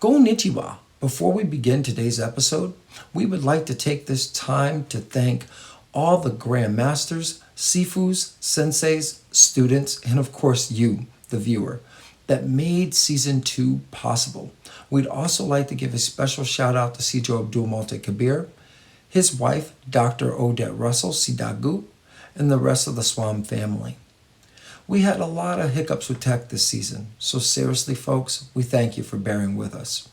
Konnichiwa. Before we begin today's episode, we would like to take this time to thank all the grandmasters, sifus, senseis, students, and of course you, the viewer, that made Season 2 possible. We'd also like to give a special shout out to Sijo Abdul Malte Kabir, his wife, Dr. Odette Russell Sidagu, and the rest of the Swam family. We had a lot of hiccups with tech this season, so seriously folks, we thank you for bearing with us.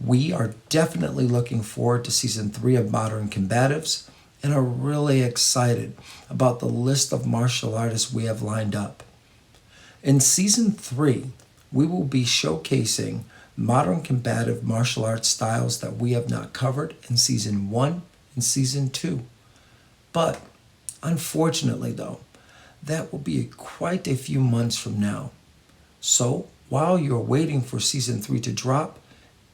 We are definitely looking forward to Season 3 of Modern Combatives and are really excited about the list of martial artists we have lined up. In Season 3, we will be showcasing modern combative martial arts styles that we have not covered in Season 1 and Season 2. But unfortunately though, that will be quite a few months from now. So while you're waiting for Season 3 to drop,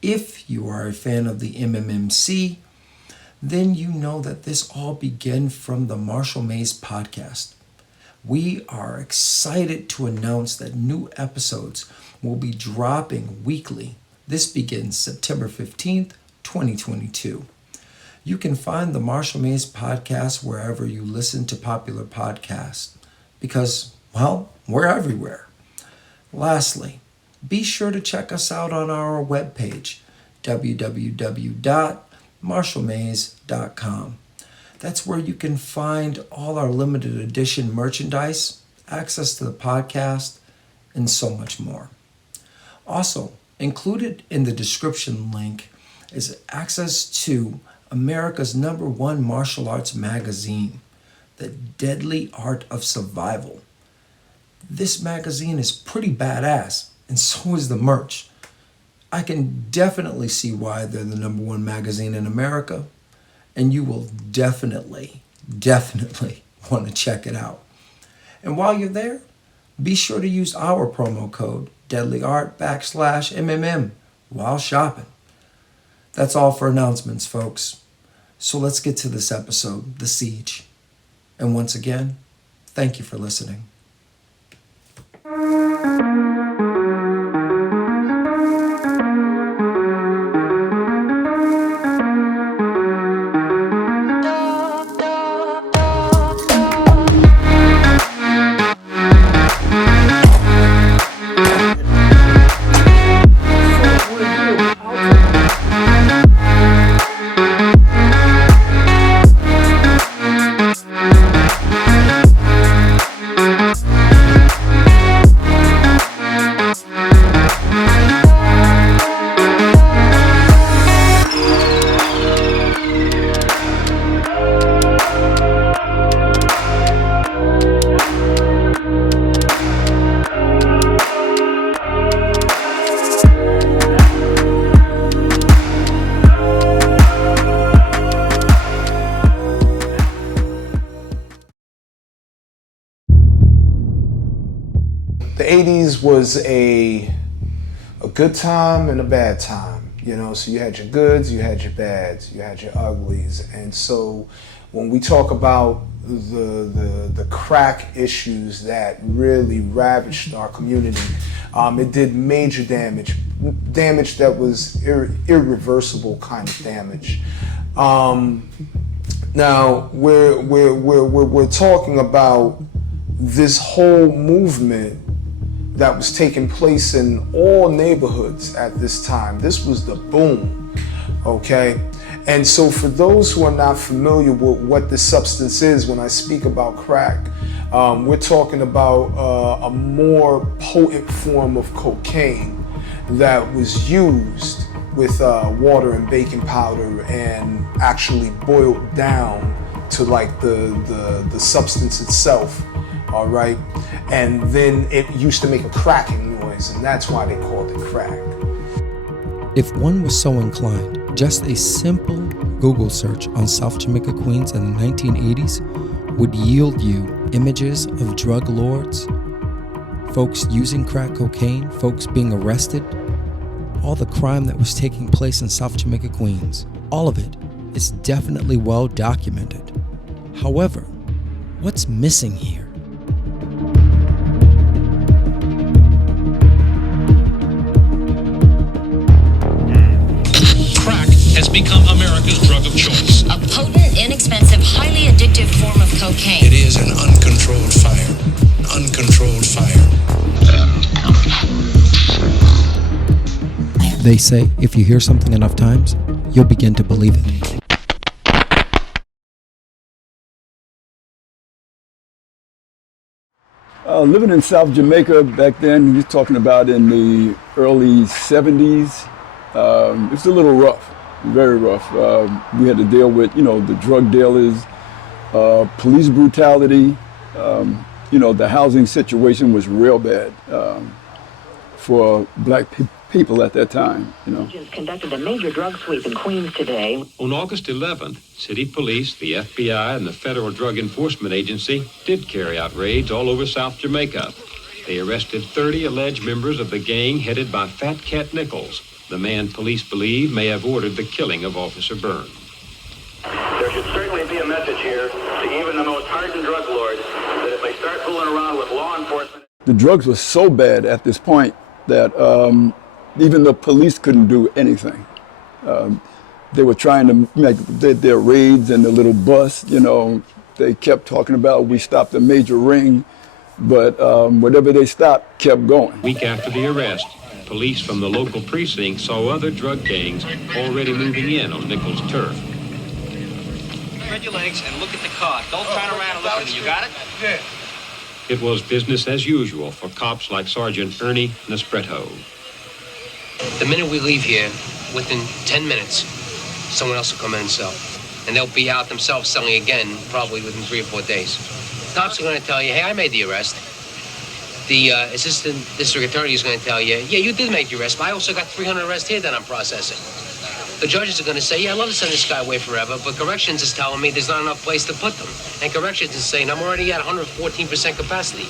if you are a fan of the MMMC, then you know that this all began from the Marshall Mays podcast. We are excited to announce that new episodes will be dropping weekly. This begins September 15th, 2022. You can find the Marshall Mays podcast wherever you listen to popular podcasts because, well, we're everywhere. Lastly, be sure to check us out on our webpage, www.marshallmays.com. That's where you can find all our limited edition merchandise, access to the podcast, and so much more. Also, included in the description link is access to America's #1 martial arts magazine, The Deadly Art of Survival. This magazine is pretty badass, and so is the merch. I can definitely see why they're the #1 magazine in America, and you will definitely want to check it out. And while you're there, be sure to use our promo code DeadlyArt /MMM while shopping. That's all for announcements, folks. So let's get to this episode, The Siege. And once again, thank you for listening. The 80s was a good time and a bad time, so you had your goods, you had your bads, you had your uglies. And so when we talk about the crack issues that really ravaged our community, it did major damage that was irreversible kind of damage. Now we're talking about this whole movement that was taking place in all neighborhoods at this time. This was the boom, okay? And so for those who are not familiar with what this substance is, when I speak about crack, we're talking about a more potent form of cocaine that was used with water and baking powder and actually boiled down to like the substance itself. All right, and then it used to make a cracking noise, and that's why they called it crack. If one was so inclined, just a simple Google search on South Jamaica Queens in the 1980s would yield you images of drug lords, folks using crack cocaine, folks being arrested, all the crime that was taking place in South Jamaica Queens. All of it is definitely well documented. However, what's missing here? become America's drug of choice. A potent, inexpensive, highly addictive form of cocaine. It is an uncontrolled fire. Uncontrolled fire. They say if you hear something enough times, you'll begin to believe it. Living in South Jamaica back then, he's talking about in the early 70s, it was a little rough, very rough. We had to deal with, the drug dealers, police brutality. The housing situation was real bad for black people at that time, Agents conducted a major drug sweep in Queens today. On August 11th, city police, the FBI, and the Federal Drug Enforcement Agency did carry out raids all over South Jamaica. They arrested 30 alleged members of the gang headed by Fat Cat Nichols, the man police believe may have ordered the killing of Officer Byrne. There should certainly be a message here to even the most hardened drug lords that if they start fooling around with law enforcement... The drugs were so bad at this point that even the police couldn't do anything. They were trying to make their raids in the little bus, They kept talking about, we stopped a major ring, but whatever they stopped kept going. A week after the arrest, police from the local precinct saw other drug gangs already moving in on Nichols' turf. Spread your legs and look at the car. Don't turn around and look at me. You got it? Yeah. It was business as usual for cops like Sergeant Ernie Nespresso. The minute we leave here, within 10 minutes, someone else will come in and sell. And they'll be out themselves selling again, probably within 3 or 4 days. Cops are going to tell you, hey, I made the arrest. The assistant district attorney is going to tell you, yeah, you did make the arrest, but I also got 300 arrests here that I'm processing. The judges are going to say, yeah, I'd love to send this guy away forever, but corrections is telling me there's not enough place to put them. And corrections is saying, I'm already at 114% capacity.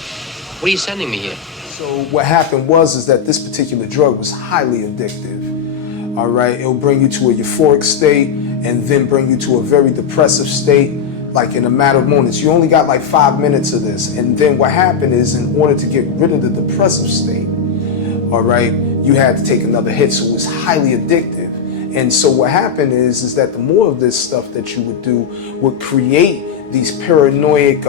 What are you sending me here? So what happened is that this particular drug was highly addictive. All right, it'll bring you to a euphoric state and then bring you to a very depressive state, like in a matter of moments. You only got like 5 minutes of this. And then what happened is, in order to get rid of the depressive state, all right, you had to take another hit. So it was highly addictive. And so what happened is that the more of this stuff that you would do would create these paranoid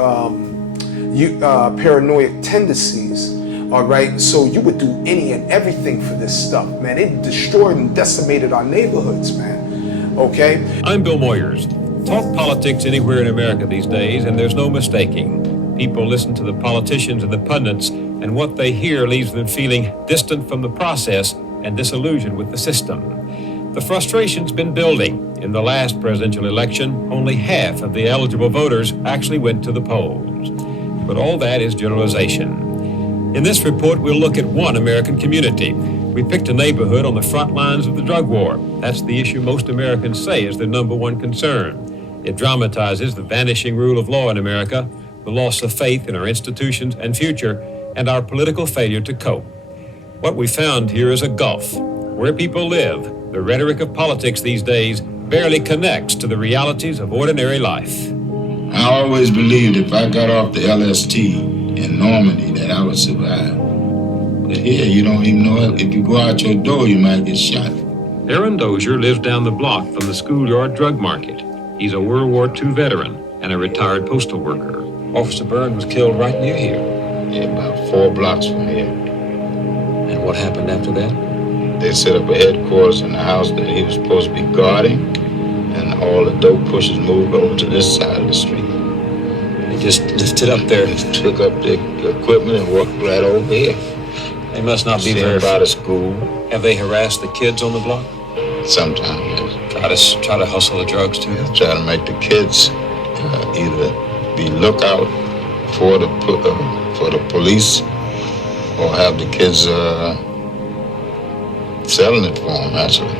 tendencies. All right, so you would do any and everything for this stuff, man. It destroyed and decimated our neighborhoods, man. Okay? I'm Bill Moyers. Talk politics anywhere in America these days, and there's no mistaking. People listen to the politicians and the pundits, and what they hear leaves them feeling distant from the process and disillusioned with the system. The frustration's been building. In the last presidential election, only half of the eligible voters actually went to the polls. But all that is generalization. In this report, we'll look at one American community. We picked a neighborhood on the front lines of the drug war. That's the issue most Americans say is their number one concern. It dramatizes the vanishing rule of law in America, the loss of faith in our institutions and future, and our political failure to cope. What we found here is a gulf. Where people live, the rhetoric of politics these days barely connects to the realities of ordinary life. I always believed if I got off the LST in Normandy that I would survive. But here, you don't even know if you go out your door, you might get shot. Aaron Dozier lives down the block from the schoolyard drug market. He's a World War II veteran and a retired postal worker. Officer Byrne was killed right near here. Yeah, about 4 blocks from here. And what happened after that? They set up a headquarters in the house that he was supposed to be guarding, and all the dope pushers moved over to this side of the street. They just lifted up there. They took up their equipment and walked right over here. They must not be very far to school. Have they harassed the kids on the block? Sometimes, yes. Try to hustle the drugs too. Try to make the kids either be lookout for the police or have the kids selling it for them, actually.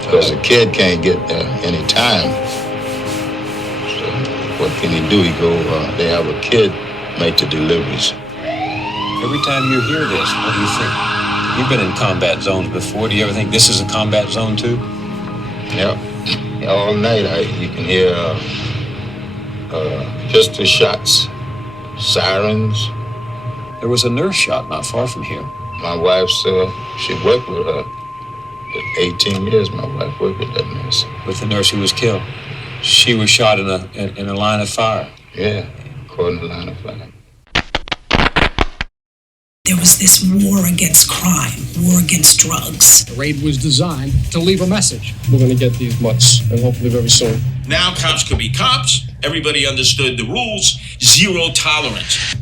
Because the kid can't get any time. So what can he do? They have a kid make the deliveries. Every time you hear this, what do you think? You've been in combat zones before. Do you ever think this is a combat zone too? Yeah. All night you can hear pistol shots, sirens. There was a nurse shot not far from here. My wife said she worked with her. But 18 years my wife worked with that nurse. With the nurse who was killed. She was shot in a line of fire. Yeah, caught in the line of fire. There was this war against crime, war against drugs. The raid was designed to leave a message. We're going to get these mutts, and hopefully very soon. Now cops could be cops. Everybody understood the rules. Zero tolerance.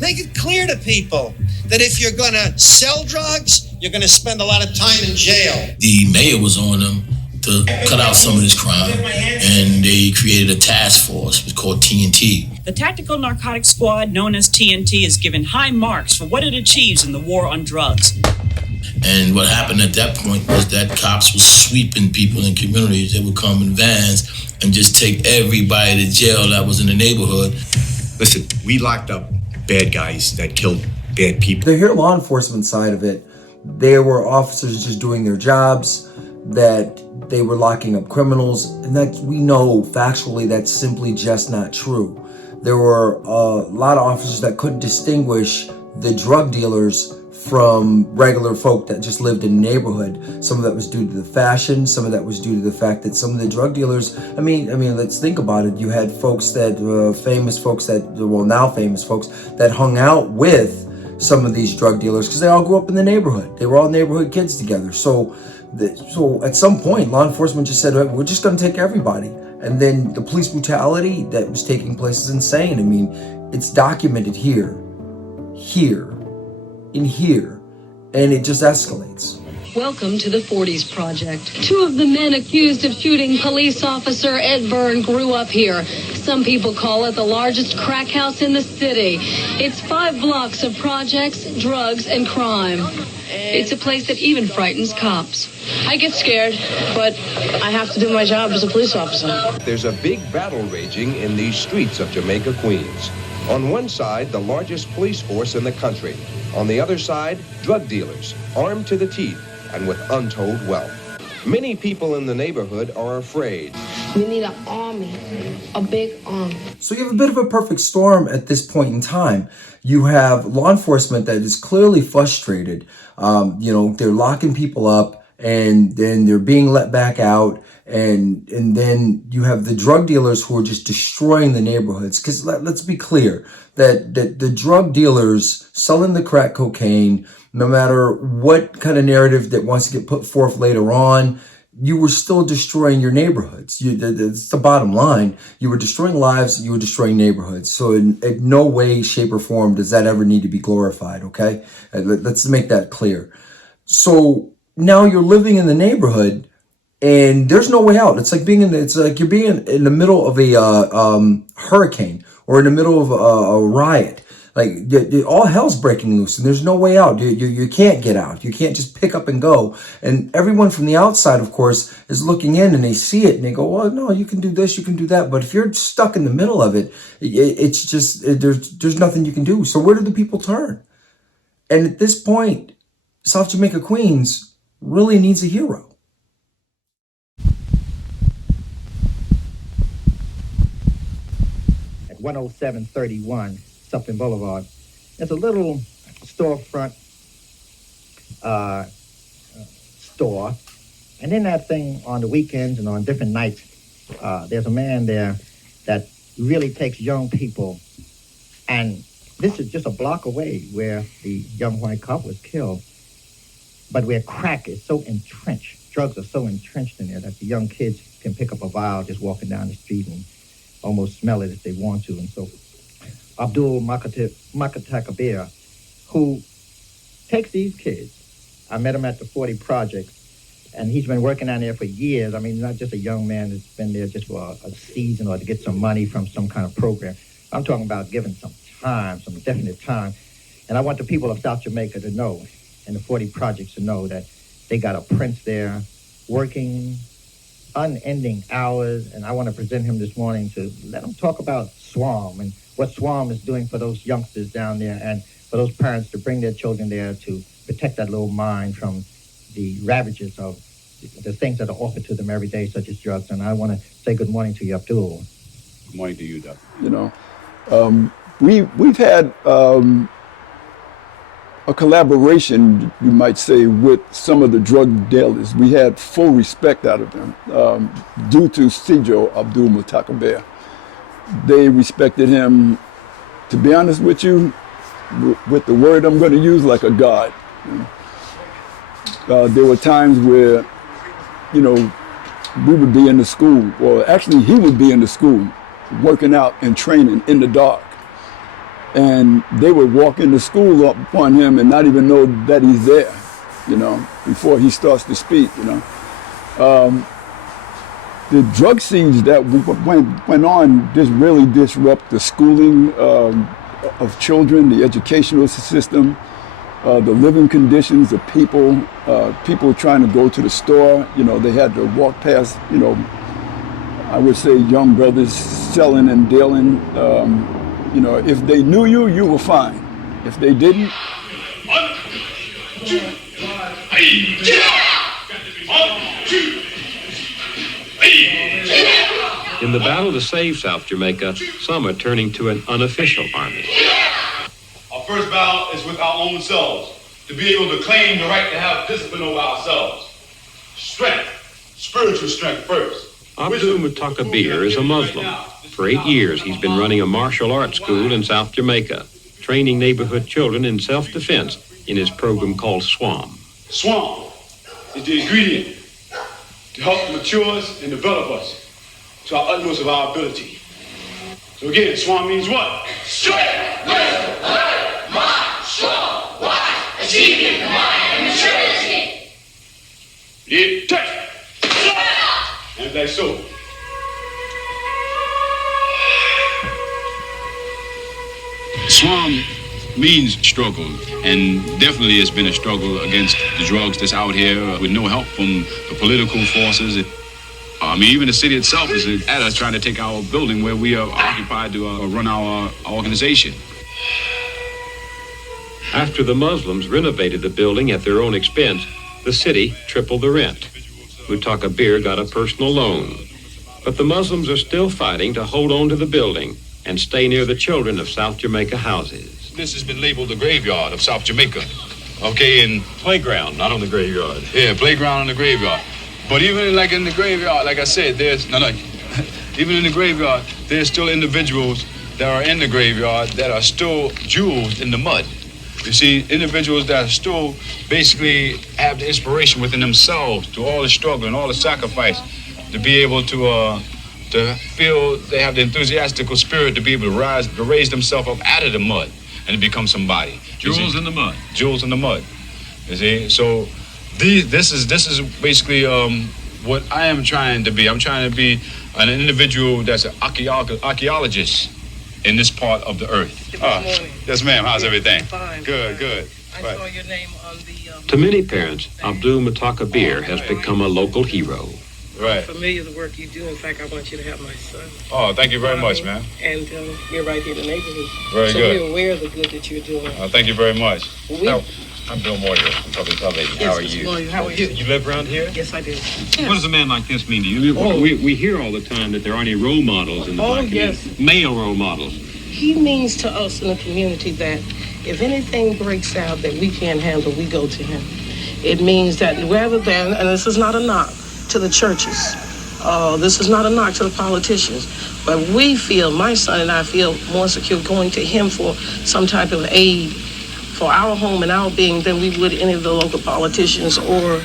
Make it clear to people that if you're going to sell drugs, you're going to spend a lot of time in jail. The mayor was on them to cut out some of this crime, and they created a task force. It was called TNT. The Tactical Narcotics Squad, known as TNT, is given high marks for what it achieves in the war on drugs. And what happened at that point was that cops were sweeping people in communities. They would come in vans and just take everybody to jail that was in the neighborhood. Listen, we locked up bad guys that killed bad people. To hear law enforcement side of it, there were officers just doing their jobs, that they were locking up criminals, and that we know factually that's simply just not true. There were a lot of officers that couldn't distinguish the drug dealers from regular folk that just lived in the neighborhood. Some of that was due to the fashion, some of that was due to the fact that some of the drug dealers, I mean, let's think about it. You had folks that, now famous folks that hung out with some of these drug dealers because they all grew up in the neighborhood. They were all neighborhood kids together. So at some point, law enforcement just said, we're just going to take everybody. And then the police brutality that was taking place is insane. I mean, it's documented here, and here, and it just escalates. Welcome to the 40s Project. Two of the men accused of shooting police officer Ed Byrne grew up here. Some people call it the largest crack house in the city. It's 5 blocks of projects, drugs, and crime. It's a place that even frightens cops. I get scared, but I have to do my job as a police officer. There's a big battle raging in these streets of Jamaica Queens. On one side, the largest police force in the country. On the other side, drug dealers, armed to the teeth and with untold wealth. Many people in the neighborhood are afraid. We need an army, a big army. So you have a bit of a perfect storm at this point in time. You have law enforcement that is clearly frustrated. They're locking people up and then they're being let back out. And then you have the drug dealers who are just destroying the neighborhoods. Because let's be clear that the drug dealers selling the crack cocaine, no matter what kind of narrative that wants to get put forth later on, you were still destroying your neighborhoods. It's the bottom line. You were destroying lives, you were destroying neighborhoods. So in no way, shape, or form does that ever need to be glorified, okay? Let's make that clear. So now you're living in the neighborhood and there's no way out. It's like you're being in the middle of a hurricane or in the middle of a riot. Like all hell's breaking loose and there's no way out. You can't get out. You can't just pick up and go. And everyone from the outside, of course, is looking in and they see it and they go, well, no, you can do this, you can do that. But if you're stuck in the middle of it, it's just, there's nothing you can do. So where do the people turn? And at this point, South Jamaica Queens really needs a hero. At 10731 Suffolk Boulevard, there's a little storefront store, and in that thing on the weekends and on different nights, there's a man there that really takes young people, and this is just a block away where the young white cop was killed, but where crack is so entrenched, drugs are so entrenched in there that the young kids can pick up a vial just walking down the street and almost smell it if they want to, and so Abdul Makatakabir, who takes these kids. I met him at the 40 Project, and he's been working down there for years. I mean, not just a young man that's been there just for a season or to get some money from some kind of program. I'm talking about giving some time, some definite time. And I want the people of South Jamaica to know, and the 40 Projects to know, that they got a prince there working unending hours, and I want to present him this morning to let him talk about SWAM and what SWAM is doing for those youngsters down there and for those parents to bring their children there to protect that little mind from the ravages of the things that are offered to them every day, such as drugs. And I want to say good morning to you, Abdul. Good morning to you, Doc. We've had a collaboration, you might say, with some of the drug dealers. We had full respect out of them due to Sijo Abdul Mutakabir. They respected him, to be honest with you, with the word I'm going to use, like a god. There were times where, we would be in the school, or actually he would be in the school, working out and training in the dark. And they would walk into school up upon him and not even know that he's there, before he starts to speak, The drug siege that went on just really disrupt the schooling of children, the educational system, the living conditions of people, people trying to go to the store, they had to walk past, I would say young brothers selling and dealing. If they knew you, you were fine. If they didn't, 1, 2, 3, 1, 2, 3. In the battle to save South Jamaica, some are turning to an unofficial army. Our first battle is with our own selves, to be able to claim the right to have discipline over ourselves. Strength, spiritual strength first. Abdul Mutakabir is a Muslim. For 8 years, he's been running a martial arts school in South Jamaica, training neighborhood children in self-defense in his program called SWAM. SWAM is the ingredient to help mature us and develop us to our utmost of our ability. So again, SWAM means what? Strength, wisdom, alert, mind, strong, wise, achieving mind and maturity. Yeah, touch. And like so. SWAM means struggle, and definitely it's been a struggle against the drugs that's out here with no help from the political forces. Even the city itself is at us trying to take our building where we are occupied to run our organization. After the Muslims renovated the building at their own expense, the city tripled the rent. Mutakabir got a personal loan. But the Muslims are still fighting to hold on to the building and stay near the children of South Jamaica houses. This has been labeled the graveyard of South Jamaica. Okay, and Playground, not on the graveyard. yeah, playground in the graveyard. But even like in the graveyard, like I said, even in the graveyard, there's still individuals that are in the graveyard that are still jewels in the mud. You see, individuals that still basically have the inspiration within themselves to all the struggle and all the sacrifice to be able to feel they have the enthusiastic spirit to be able to raise themselves up out of the mud and to become somebody. Jewels in the mud. Jewels in the mud. You see, so this is basically what I am trying to be. I'm trying to be an individual that's an archaeologist in this part of the earth. Yes, ma'am. How's everything? Fine. Good. I saw your name on the... To many parents, Abdul Mutakabir has become a local hero. Right. I'm familiar with the work you do. In fact, I want you to have my son. Oh, thank you very much, ma'am. And you're right here in the neighborhood. Very so good. we're aware of the good that you're doing. Thank you very much. I'm Bill Moyer from Public Television. Yes, Mr. Moyer, how are you? You live around here? Yes, I do. What does a man like this mean to you? We hear all the time that there aren't any role models in the black community. Yes. Male role models. He means to us in the community that if anything breaks out that we can't handle, we go to him. It means that rather than, and this is not a knock to the churches, this is not a knock to the politicians, but we feel, my son and I feel more secure going to him for some type of aid for our home and our being than we would any of the local politicians or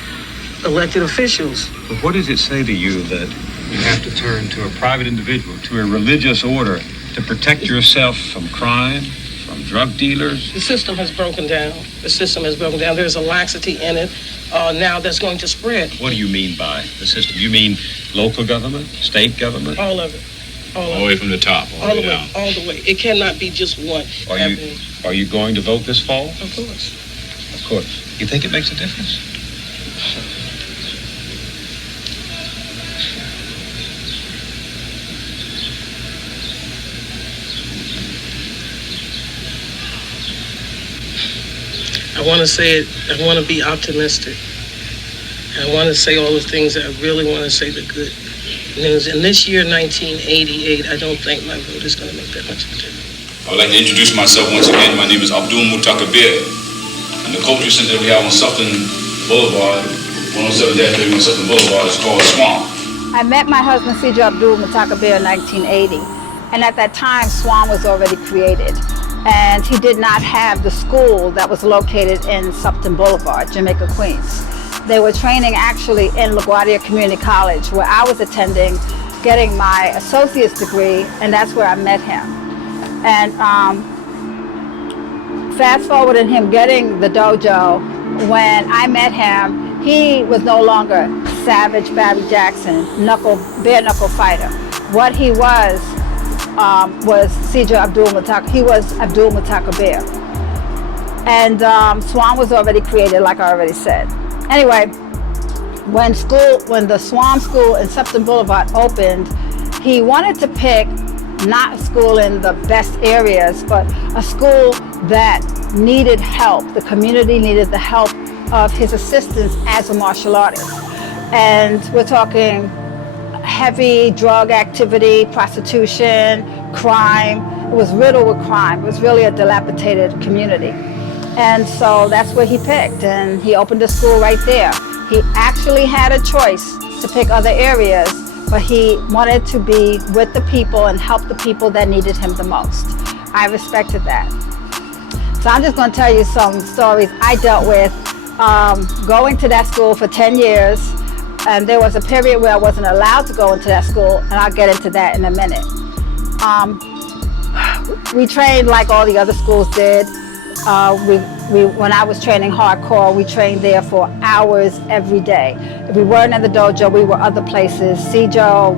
elected officials. But what does it say to you that you have to turn to a private individual, to a religious order, to protect yourself from crime, from drug dealers? The system has broken down. The system has broken down. There's a laxity in it now that's going to spread. What do you mean by the system? You mean local government, state government? All of it. All the way from the top, all the way down. All the way. It cannot be just one. Are you going to vote this fall? Of course. Of course. You think it makes a difference? I want to say it. I want to be optimistic. I want to say all the things that I really want to say, the good news. In this year, 1988, I don't think my vote is going to make that much of a difference. I would like to introduce myself once again. My name is Abdul Mutakabir. And the culture center that we have on Sufton Boulevard, 107-31 Sufton Boulevard, is called Swamp. I met my husband, C.J. Abdul Mutakabir, in 1980. And at that time, Swan was already created. And he did not have the school that was located in Sufton Boulevard, Jamaica Queens. They were training actually in LaGuardia Community College, where I was attending, getting my associate's degree, and that's where I met him. And fast forward in him getting the dojo, when I met him, he was no longer Savage Barry Jackson, bare knuckle fighter. What he was C.J. Abdul Mutakabir. He was Abdul Mutakabir. And Swan was already created, like I already said. Anyway, when the Swan School in Sufton Boulevard opened, he wanted to pick not a school in the best areas, but a school that needed help. The community needed the help of his assistants as a martial artist. And we're talking heavy drug activity, prostitution, crime. It was riddled with crime. It was really a dilapidated community. And so that's where he picked, and he opened a school right there. He actually had a choice to pick other areas, but he wanted to be with the people and help the people that needed him the most. I respected that. So I'm just going to tell you some stories I dealt with going to that school for 10 years. And there was a period where I wasn't allowed to go into that school, and I'll get into that in a minute. We trained like all the other schools did. When I was training hardcore, we trained there for hours every day. If we weren't in the dojo, we were other places. Sijo,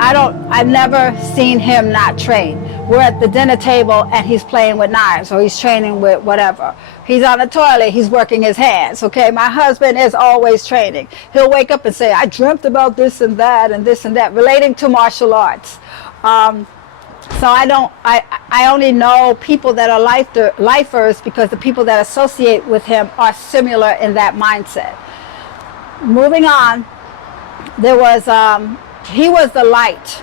I've never seen him not train. We're at the dinner table and he's playing with knives, or he's training with whatever. He's on the toilet, he's working his hands, okay? My husband is always training. He'll wake up and say, I dreamt about this and that and this and that, relating to martial arts. So I only know people that are lifers because the people that associate with him are similar in that mindset. Moving on, he was the light,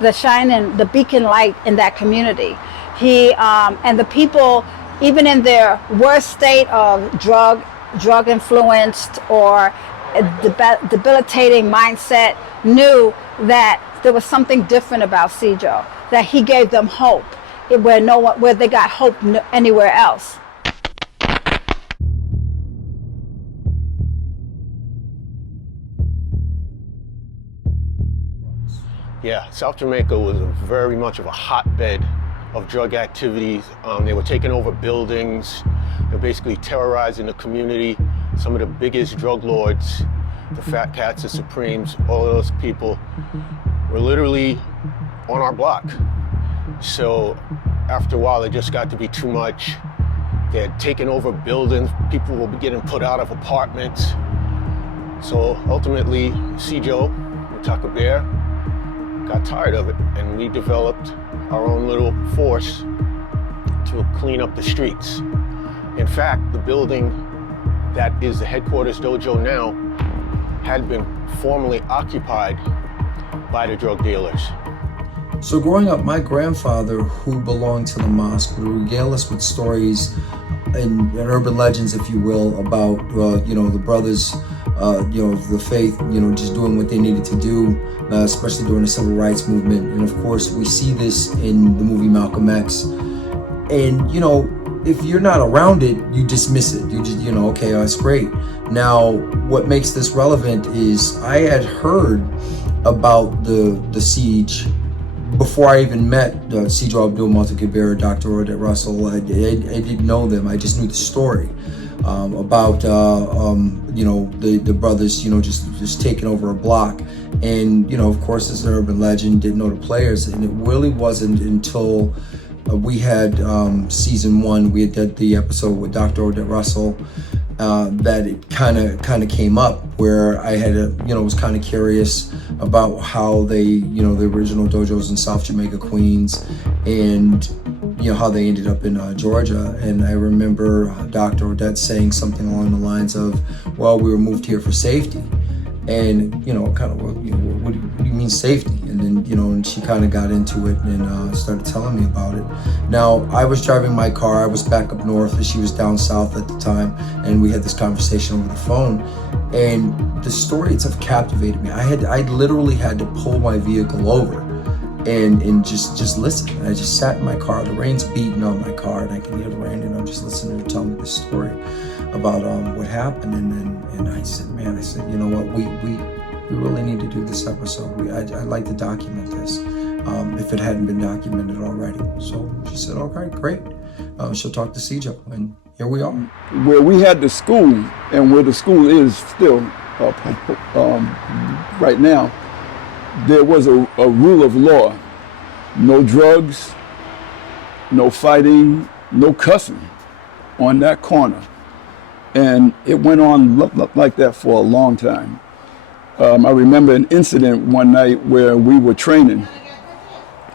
the shining, the beacon light in that community. He and the people, even in their worst state of drug influenced or debilitating mindset, knew that there was something different about Sijo, that he gave them hope where they got hope anywhere else. Yeah, South Jamaica was very much of a hotbed of drug activities. They were taking over buildings. They were basically terrorizing the community. Some of the biggest drug lords, the Fat Cats, the Supremes, all of those people were literally on our block. So after a while, it just got to be too much. They had taken over buildings. People were getting put out of apartments. So ultimately, Sijo, Mutakabir, got tired of it, and we developed our own little force to clean up the streets. In fact, the building that is the headquarters dojo now had been formerly occupied by the drug dealers. So growing up, my grandfather, who belonged to the mosque, would regale us with stories and urban legends, if you will, about the brothers, the faith, just doing what they needed to do, especially during the civil rights movement. And of course, we see this in the movie Malcolm X. And if you're not around it, you dismiss it. You just, okay, that's great. Now, what makes this relevant is I had heard about the siege before I even met Sijo Abdul Mutakabir, Dr. Odette Russell. I didn't know them. I just knew the story about the brothers, just taking over a block. And of course, it's an urban legend. Didn't know the players, and it really wasn't until we had season 1. We had did the episode with Dr. Odette Russell. That it kind of came up where I had was kind of curious about how the original dojos in South Jamaica Queens, and how they ended up in Georgia. And I remember Dr. Odette saying something along the lines of, well, we were moved here for safety. And what do you means safety. And then, and she kind of got into it and started telling me about it. Now, I was driving my car. I was back up north and she was down south at the time. And we had this conversation over the phone. And the story itself captivated me. I literally had to pull my vehicle over and just listen. I just sat in my car. The rain's beating on my car and I can hear the rain, and I'm just listening to her tell me this story about what happened. And I said, you know what, we really need to do this episode. I'd like to document this if it hadn't been documented already. So she said, okay, great. She'll talk to CJ, and here we are. Where we had the school, and where the school is still right now, there was a rule of law. No drugs, no fighting, no cussing on that corner. And it went on like that for a long time. I remember an incident one night where we were training,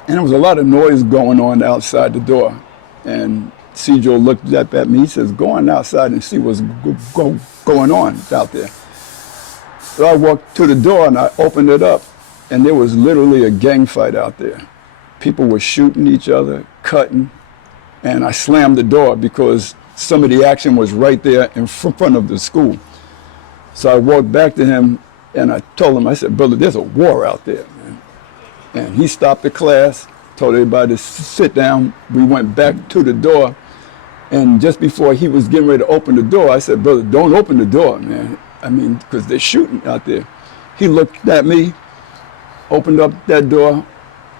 and there was a lot of noise going on outside the door. And Cjo looked up at me, he says, go on outside and see what's going on out there. So I walked to the door and I opened it up, and there was literally a gang fight out there. People were shooting each other, cutting, and I slammed the door because some of the action was right there in front of the school. So I walked back to him and I told him, I said, brother, there's a war out there, man. And he stopped the class, told everybody to sit down. We went back to the door, and just before he was getting ready to open the door, I said, brother, don't open the door, man. I mean, because they're shooting out there. He looked at me, opened up that door,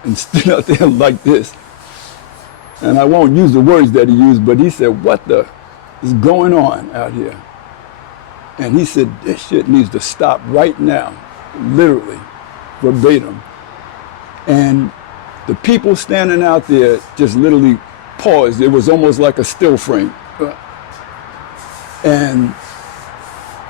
and stood out there like this. And I won't use the words that he used, but he said, what the is going on out here? And he said, this shit needs to stop right now, literally, verbatim. And the people standing out there just literally paused. It was almost like a still frame. And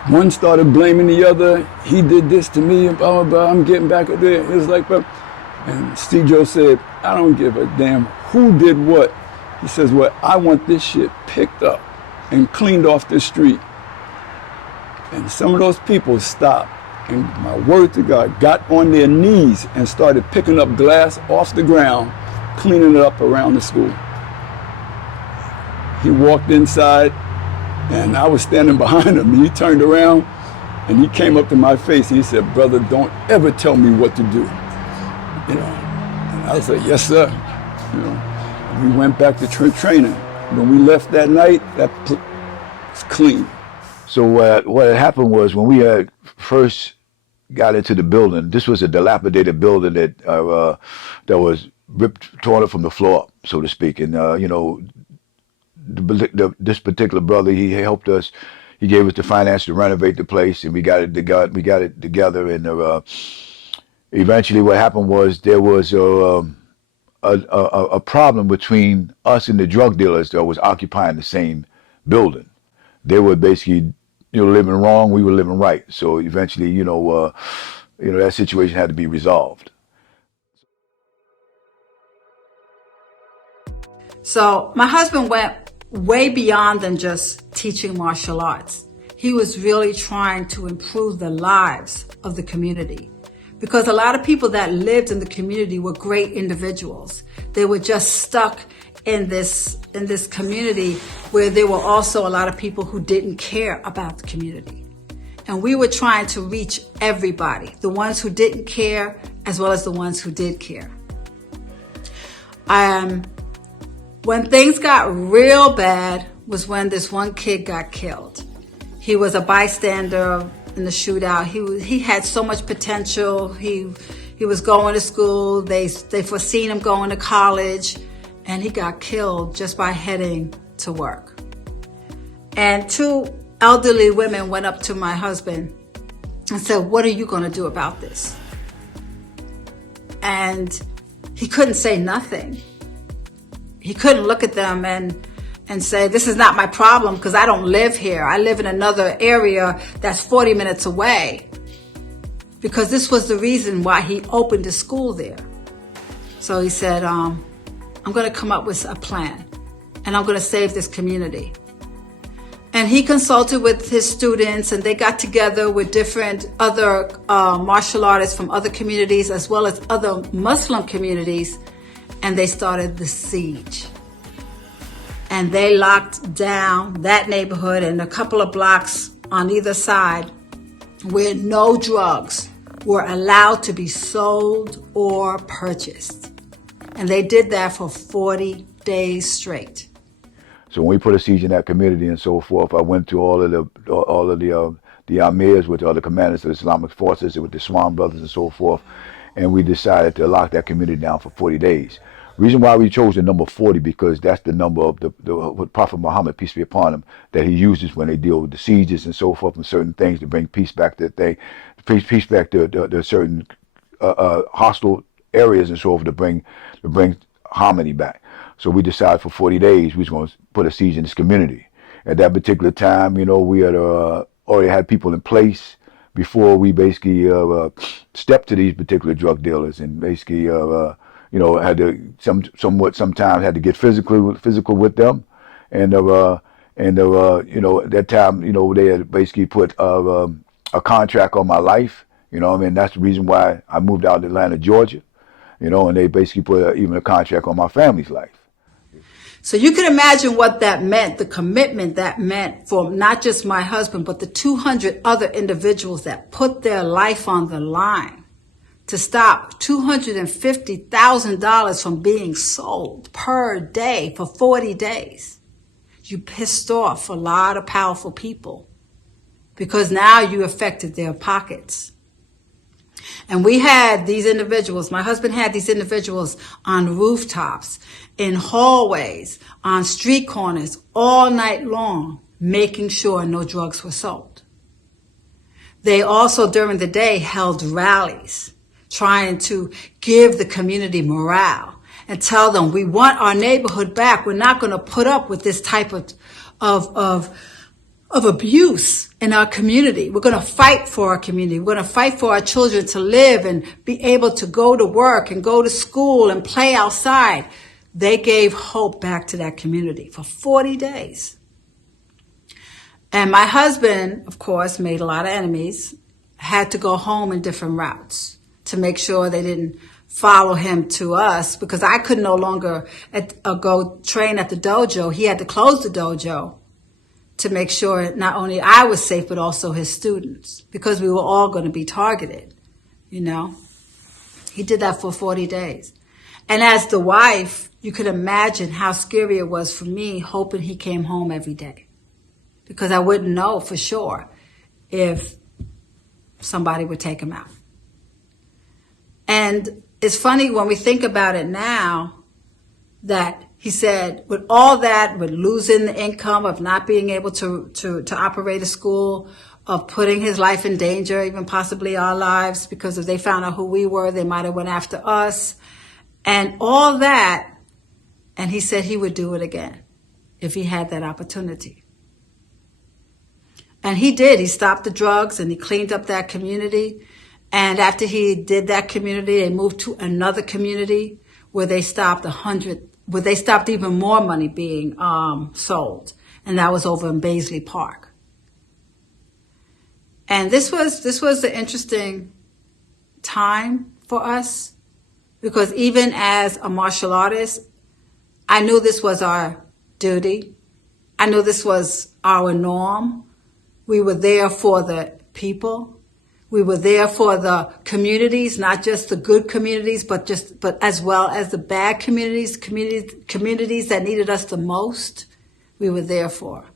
one started blaming the other. He did this to me, and blah, blah, blah. I'm getting back up there. It was like, and Cjo said, I don't give a damn who did what. He says, well, I want this shit picked up and cleaned off the street. And some of those people stopped, and my word to God, got on their knees and started picking up glass off the ground, cleaning it up around the school. He walked inside, and I was standing behind him. He turned around, and he came up to my face, and he said, brother, don't ever tell me what to do. And I said, yes, sir. We went back to training. When we left that night, that was clean. So what had happened was, when we had first got into the building, this was a dilapidated building that was torn up from the floor up, so to speak. And this particular brother, he helped us. He gave us the finance to renovate the place, and we got it together. And eventually, what happened was there was a problem between us and the drug dealers that was occupying the same building. They were basically, living wrong. We were living right. So eventually, that situation had to be resolved. So my husband went way beyond than just teaching martial arts. He was really trying to improve the lives of the community, because a lot of people that lived in the community were great individuals. They were just stuck in this community where there were also a lot of people who didn't care about the community. And we were trying to reach everybody, the ones who didn't care as well as the ones who did care. When things got real bad was when this one kid got killed. He was a bystander in the shootout. He had so much potential. He was going to school. They foreseen him going to college, and he got killed just by heading to work. And two elderly women went up to my husband and said, what are you going to do about this? And he couldn't say nothing. He couldn't look at them and say, this is not my problem because I don't live here. I live in another area that's 40 minutes away. Because this was the reason why he opened a school there. So he said, I'm going to come up with a plan, and I'm going to save this community. And he consulted with his students, and they got together with different other martial artists from other communities as well as other Muslim communities, and they started the siege. And they locked down that neighborhood and a couple of blocks on either side where no drugs were allowed to be sold or purchased. And they did that for 40 days straight. So when we put a siege in that community and so forth, I went to all of the amirs with all the commanders of the Islamic forces, with the Swan brothers and so forth, and we decided to lock that community down for 40 days. Reason why we chose the number 40, because that's the number of the Prophet Muhammad, peace be upon him, that he uses when they deal with the sieges and so forth and certain things to bring peace back to peace back to certain hostile areas and so forth to bring harmony back. So we decided for 40 days we was going to put a siege in this community. At that particular time, we had already had people in place before we basically stepped to these particular drug dealers, and basically had to sometimes had to get physical with them, and at that time they had basically put a contract on my life. That's the reason why I moved out to Atlanta, Georgia. And they basically put even a contract on my family's life. So you can imagine what that meant, the commitment that meant for not just my husband, but the 200 other individuals that put their life on the line to stop $250,000 from being sold per day for 40 days. You pissed off a lot of powerful people because now you affected their pockets. And we had these individuals, my husband had these individuals on rooftops, in hallways, on street corners, all night long, making sure no drugs were sold. They also, during the day, held rallies, trying to give the community morale and tell them, we want our neighborhood back. We're not going to put up with this type of abuse in our community. We're going to fight for our community. We're going to fight for our children to live and be able to go to work and go to school and play outside. They gave hope back to that community for 40 days. And my husband, of course, made a lot of enemies, had to go home in different routes to make sure they didn't follow him to us, because I could no longer go train at the dojo. He had to close the dojo to make sure not only I was safe, but also his students, because we were all going to be targeted, He did that for 40 days. And as the wife, you could imagine how scary it was for me, hoping he came home every day, because I wouldn't know for sure if somebody would take him out. And it's funny when we think about it now that he said, with all that, with losing the income, of not being able to operate a school, of putting his life in danger, even possibly our lives, because if they found out who we were, they might have went after us, and all that. And he said he would do it again if he had that opportunity. And he did. He stopped the drugs and he cleaned up that community. And after he did that community, they moved to another community where they stopped even more money being sold. And that was over in Baisley Park. And this was an interesting time for us, because even as a martial artist, I knew this was our duty. I knew this was our norm. We were there for the people. We were there for the communities, not just the good communities, but as well as the bad communities that needed us the most. We were there for.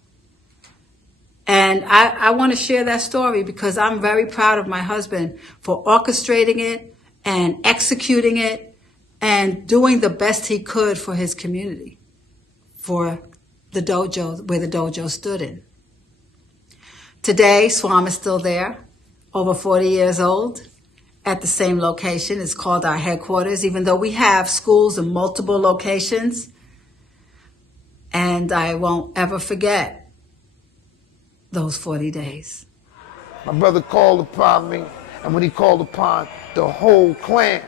And I want to share that story because I'm very proud of my husband for orchestrating it and executing it and doing the best he could for his community, for the dojo, where the dojo stood in. Today, Swam is still there, over 40 years old, at the same location. It's called our headquarters, even though we have schools in multiple locations. And I won't ever forget those 40 days. My brother called upon me, and when he called upon the whole clan,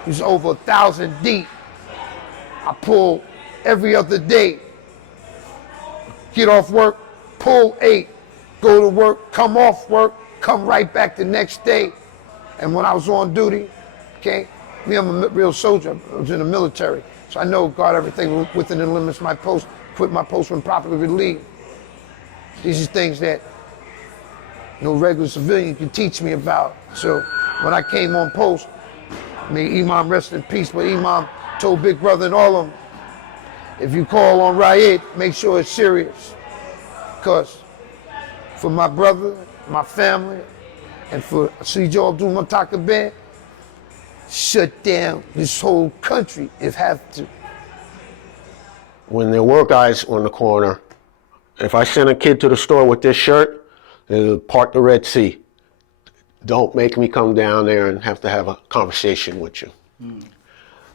it was over 1,000 deep. I pulled every other day, get off work, pull 8, go to work, come off work, come right back the next day. And when I was on duty, okay, me, I'm a real soldier. I was in the military. So I know guard everything within the limits of my post, quit my post when properly relieved. These are things that no regular civilian can teach me about. So when I came on post, may Imam rest in peace, but Imam told Big Brother and all of them, if you call on Riot, make sure it's serious. Because for my brother, my family, and for Sijo Abdul Mutakabir, shut down this whole country if have to. When there were guys on the corner, if I send a kid to the store with this shirt, they'll park the Red Sea. Don't make me come down there and have to have a conversation with you.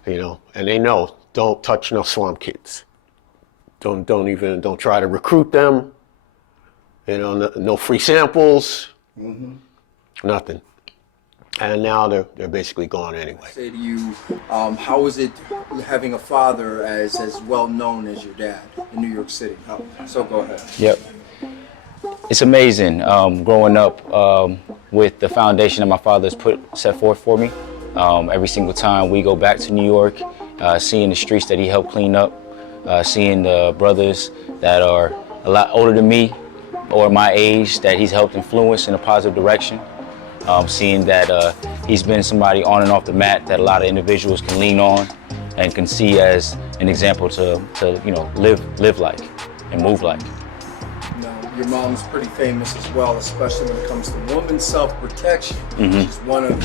You know, and they know, don't touch no swamp kids. Don't try to recruit them. You know, no free samples, nothing. And now they're basically gone anyway. Say to you, how is it having a father as well known as your dad in New York City? So go ahead. Yep. It's amazing growing up with the foundation that my father's set forth for me. Every single time we go back to New York, seeing the streets that he helped clean up, seeing the brothers that are a lot older than me or my age that he's helped influence in a positive direction. Seeing that he's been somebody on and off the mat that a lot of individuals can lean on and can see as an example to you know, live like and move like. You know, your mom's pretty famous as well, especially when it comes to women's self-protection. She's one of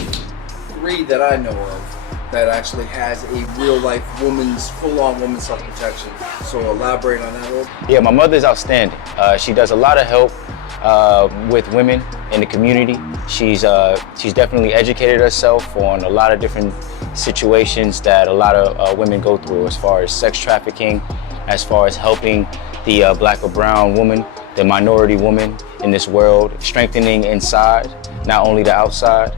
3 that I know of that actually has a real-life full-on women's self-protection. So elaborate on that a little. Yeah, my mother's outstanding. She does a lot of help with women in the community. She's definitely educated herself on a lot of different situations that a lot of women go through, as far as sex trafficking, as far as helping the black or brown woman, the minority woman in this world, strengthening inside, not only the outside.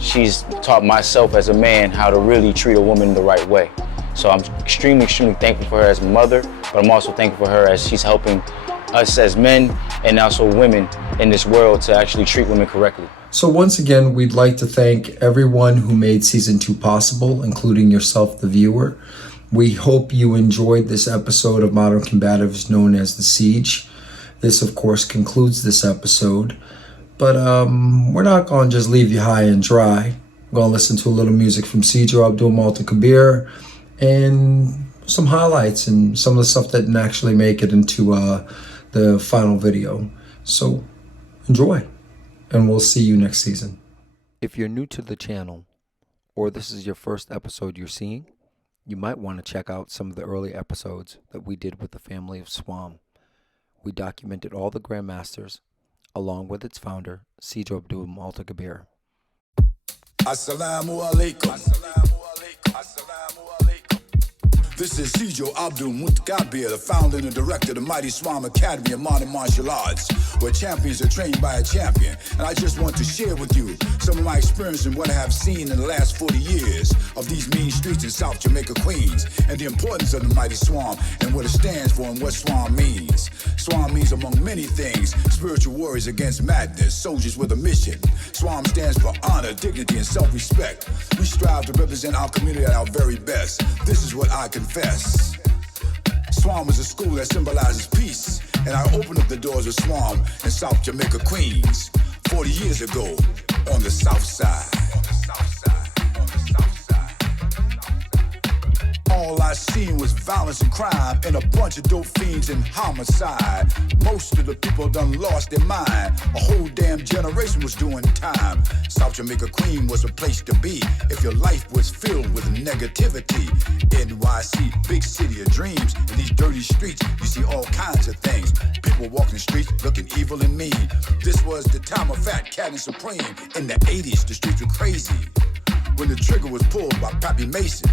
She's taught myself as a man how to really treat a woman the right way. So I'm extremely, extremely thankful for her as a mother, but I'm also thankful for her as she's helping us as men and also women in this world to actually treat women correctly. So once again, we'd like to thank everyone who made season 2 possible, including yourself, the viewer. We hope you enjoyed this episode of Modern Combatives known as The Siege. This, of course, concludes this episode. But we're not going to just leave you high and dry. We're going to listen to a little music from Sijo Abdul Mutakabir and some highlights and some of the stuff that didn't actually make it into the final video. So enjoy, and we'll see you next season. If you're new to the channel, or this is your first episode you're seeing, you might want to check out some of the early episodes that we did with the family of Swam. We documented all the Grandmasters, along with its founder, Sijo Abdul Mutakabir. Assalamu alaikum. This is Sijo Abdul Mutakabir, the founder and director of the Mighty Swam Academy of Modern Martial Arts, where champions are trained by a champion. And I just want to share with you some of my experience and what I have seen in the last 40 years of these mean streets in South Jamaica Queens, and the importance of the Mighty Swam and what it stands for and what Swam means. Swam means, among many things, spiritual warriors against madness, soldiers with a mission. Swam stands for honor, dignity, and self-respect. We strive to represent our community at our very best. This is what I confess. Swam is a school that symbolizes peace, and I opened up the doors of Swam in South Jamaica Queens 40 years ago on the South Side. All I seen was violence and crime and a bunch of dope fiends and homicide. Most of the people done lost their mind. A whole damn generation was doing time. South Jamaica Queen was a place to be if your life was filled with negativity. NYC, big city of dreams. In these dirty streets, you see all kinds of things. People walking the streets looking evil and mean. This was the time of Fat Cat and Supreme. In the 80s, the streets were crazy. When the trigger was pulled by Pappy Mason,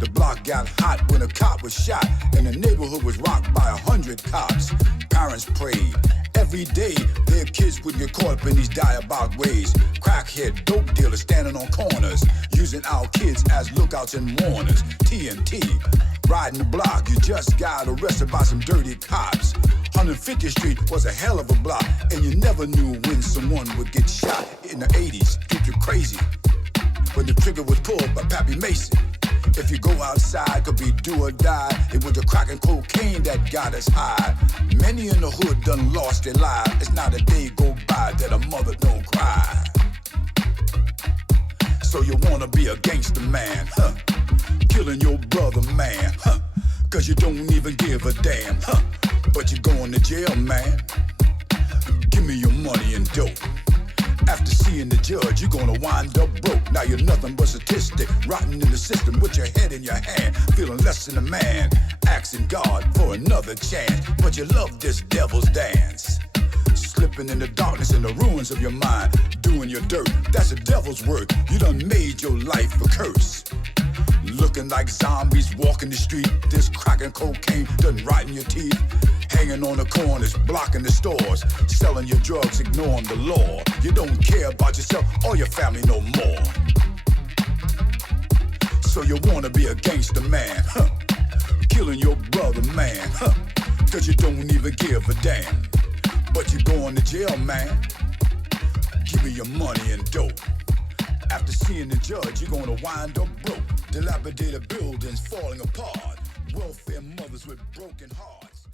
the block got hot when a cop was shot, and the neighborhood was rocked by 100 cops. Parents prayed every day their kids wouldn't get caught up in these diabolic ways. Crackhead dope dealers standing on corners, using our kids as lookouts and warners. TNT, riding the block, you just got arrested by some dirty cops. 150th Street was a hell of a block, and you never knew when someone would get shot. In the 80s, people crazy, when the trigger was pulled by Pappy Mason. If you go outside, could be do or die. It was the crack and cocaine that got us high. Many in the hood done lost their lives. It's not a day go by that a mother don't cry. So you wanna be a gangster man, huh? Killing your brother, man, huh? Cause you don't even give a damn, huh? But you're going to jail, man. Give me your money and dope. After seeing the judge, you're gonna wind up broke. Now you're nothing but statistic, rotting in the system with your head in your hand, feeling less than a man, asking God for another chance. But you love this devil's dance, slipping in the darkness in the ruins of your mind, doing your dirt. That's the devil's work. You done made your life a curse. Looking like zombies walking the street. This crack and cocaine done rotting your teeth. Hanging on the corners, blocking the stores, selling your drugs, ignoring the law. You don't care about yourself or your family no more. So you wanna be a gangster man, huh? Killing your brother, man, huh? Cause you don't even give a damn. But you going to jail, man. Give me your money and dope. After seeing the judge, you're gonna wind up broke. Dilapidated buildings falling apart. Welfare mothers with broken hearts.